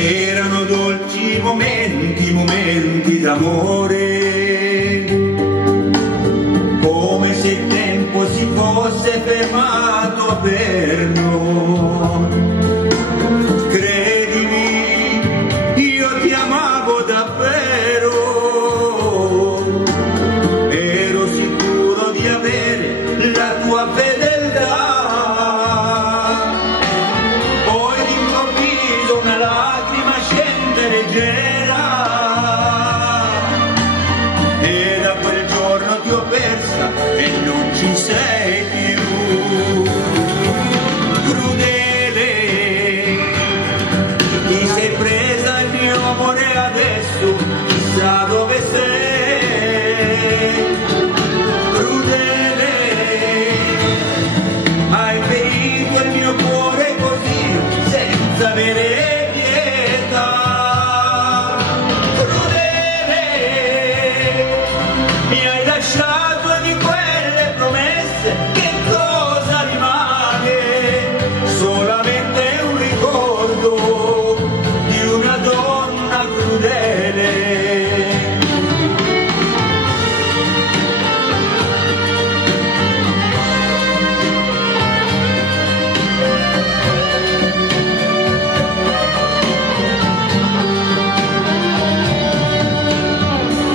Erano dolci momenti d'amore, come se il tempo si fosse fermato per noi. Credimi, io ti amavo davvero, ero sicuro di avere la tua fedeltà. Poi d'improvviso una lacrima scende leggera, e da quel giorno ti ho persa e non ci sei più. Crudele, ti sei presa il mio amore, adesso chissà dove sei. Crudele, hai ferito il mio cuore così senza avere pietà. Crudele, mi hai lasciato di quelle promesse, che cosa rimane? Solamente un ricordo di una donna crudele.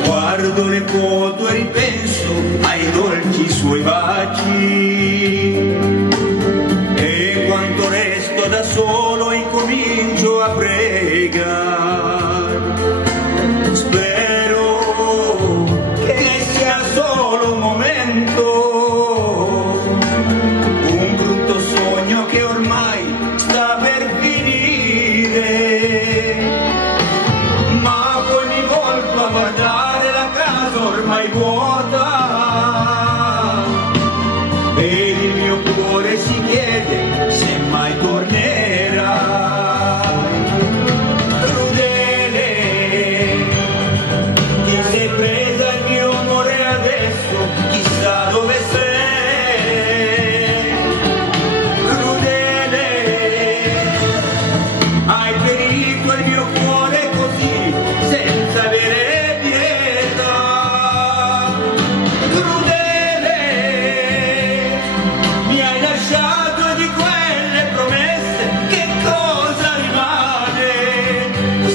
Guardo le foto e ripenso ai dolci suoi baci, e quando resto da solo incomincio a pregare. Spero che sia solo un momento, un brutto sogno che ormai sta per finire. Ma poi mi volto a guardare la casa ormai vuota, e il mio cuore si chiede se mai tornerà. Crudele, ti sei presa il mio amore, adesso chissà dove sei. Crudele, hai ferito il mio cuore così senza avere pietà. Crudele, mi hai lasciato di quelle promesse, che cosa rimane?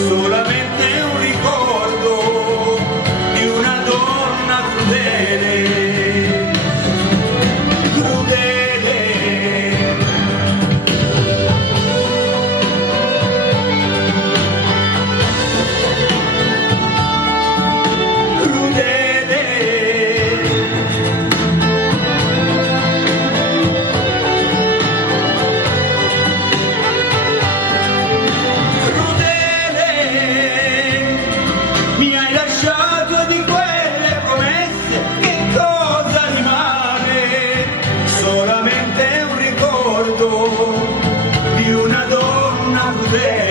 Solamente un ricordo di una donna crudele. Crudele, crudele, crudele, mi hai lasciato di quelle promesse, che cosa rimane? Solamente un ricordo di una donna crudele.